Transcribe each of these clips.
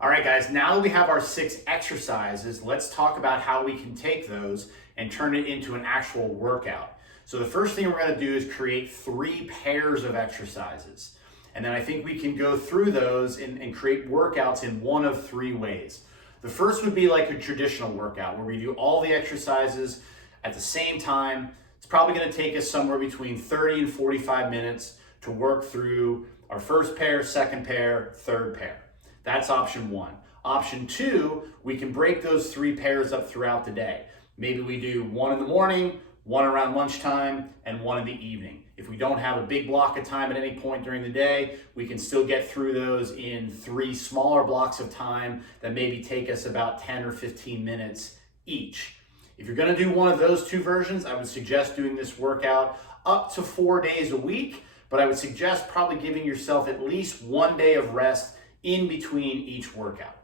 All right, guys, now that we have our 6 exercises, let's talk about how we can take those and turn it into an actual workout. So the first thing we're going to do is create 3 pairs of exercises. And then I think we can go through those and create workouts in one of 3 ways. The first would be like a traditional workout where we do all the exercises at the same time. It's probably going to take us somewhere between 30 and 45 minutes to work through our first pair, second pair, third pair. That's option 1. Option 2, we can break those 3 pairs up throughout the day. Maybe we do 1 in the morning, 1 around lunchtime, and 1 in the evening. If we don't have a big block of time at any point during the day, we can still get through those in 3 smaller blocks of time that maybe take us about 10 or 15 minutes each. If you're going to do one of those 2 versions, I would suggest doing this workout up to 4 days a week, but I would suggest probably giving yourself at least 1 day of rest in between each workout.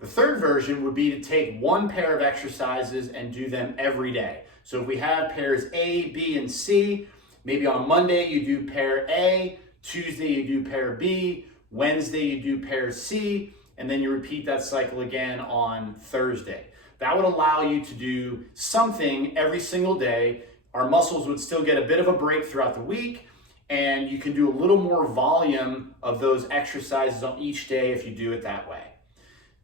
The third version would be to take 1 pair of exercises and do them every day. So if we have pairs A, B, and C, maybe on a Monday you do pair A, Tuesday you do pair B, Wednesday you do pair C, and then you repeat that cycle again on Thursday. That would allow you to do something every single day. Our muscles would still get a bit of a break throughout the week, and you can do a little more volume of those exercises on each day if you do it that way.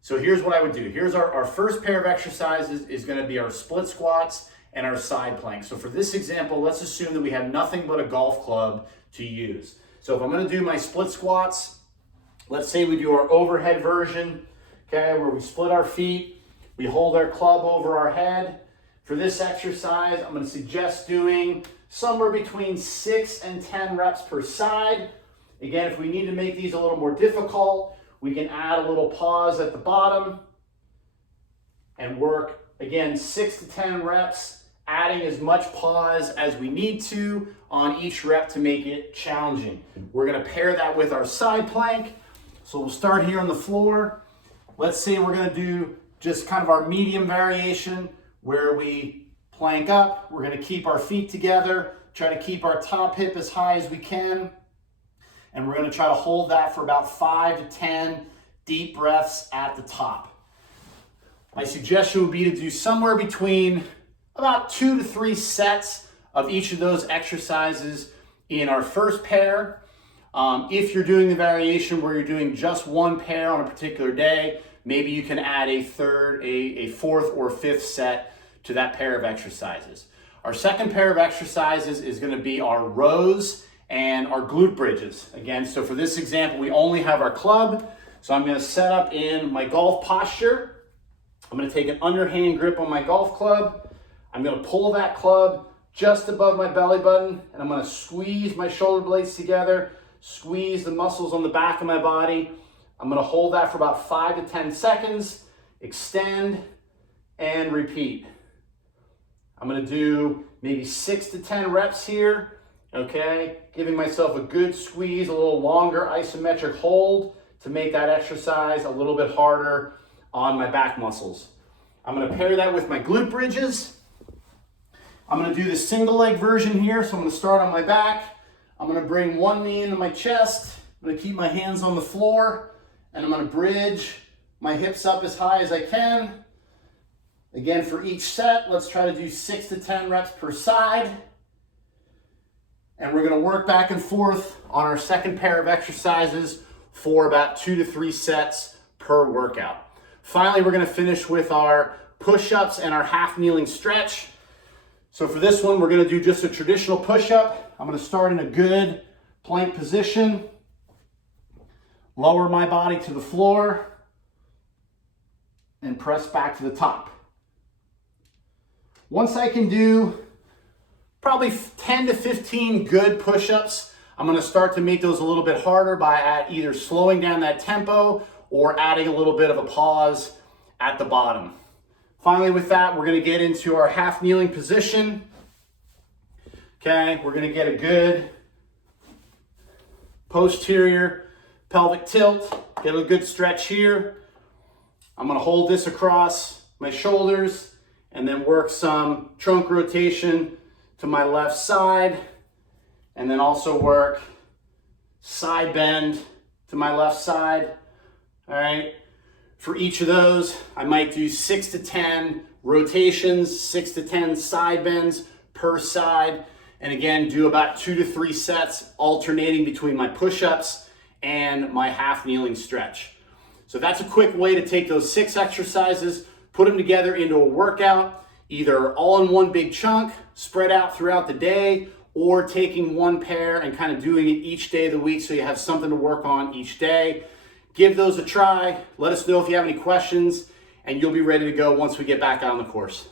So here's what I would do. Here's our first pair of exercises is going to be our split squats and our side planks. So for this example, let's assume that we have nothing but a golf club to use. So if I'm going to do my split squats, let's say we do our overhead version, okay, where we split our feet, we hold our club over our head. For this exercise, I'm going to suggest doing somewhere between 6 and 10 reps per side. Again, if we need to make these a little more difficult, we can add a little pause at the bottom and work, again, 6 to 10 reps, adding as much pause as we need to on each rep to make it challenging. We're going to pair that with our side plank. So we'll start here on the floor. Let's say we're going to do just kind of our medium variation where we plank up. We're going to keep our feet together, try to keep our top hip as high as we can. And we're going to try to hold that for about 5 to 10 deep breaths at the top. My suggestion would be to do somewhere between about 2 to 3 sets of each of those exercises in our first pair. If you're doing the variation where you're doing just 1 pair on a particular day, maybe you can add a 4th or 5th set to that pair of exercises. Our second pair of exercises is going to be our rows and our glute bridges. Again, so for this example, we only have our club. So I'm going to set up in my golf posture. I'm going to take an underhand grip on my golf club. I'm going to pull that club just above my belly button, and I'm going to squeeze my shoulder blades together, squeeze the muscles on the back of my body. I'm going to hold that for about 5 to 10 seconds, extend, and repeat. I'm going to do maybe 6 to 10 reps here, okay? Giving myself a good squeeze, a little longer isometric hold to make that exercise a little bit harder on my back muscles. I'm going to pair that with my glute bridges. I'm going to do the single leg version here, so I'm going to start on my back. I'm going to bring one knee into my chest. I'm going to keep my hands on the floor, and I'm going to bridge my hips up as high as I can. Again, for each set, let's try to do 6 to 10 reps per side. And we're going to work back and forth on our second pair of exercises for about 2 to 3 sets per workout. Finally, we're going to finish with our push-ups and our half kneeling stretch. So for this one, we're going to do just a traditional push-up. I'm going to start in a good plank position. Lower my body to the floor and press back to the top. Once I can do probably 10 to 15 good push-ups, I'm going to start to make those a little bit harder by either slowing down that tempo or adding a little bit of a pause at the bottom. Finally, with that, we're going to get into our half kneeling position. Okay, we're going to get a good posterior pelvic tilt, get a good stretch here. I'm going to hold this across my shoulders and then work some trunk rotation to my left side, and then also work side bend to my left side. All right. For each of those, I might do 6 to 10 rotations, 6 to 10 side bends per side. And again, do about 2 to 3 sets alternating between my push-ups and my half kneeling stretch. So that's a quick way to take those 6 exercises, put them together into a workout, either all in one big chunk, spread out throughout the day, or taking one pair and kind of doing it each day of the week so you have something to work on each day. Give those a try. Let us know if you have any questions, and you'll be ready to go once we get back on the course.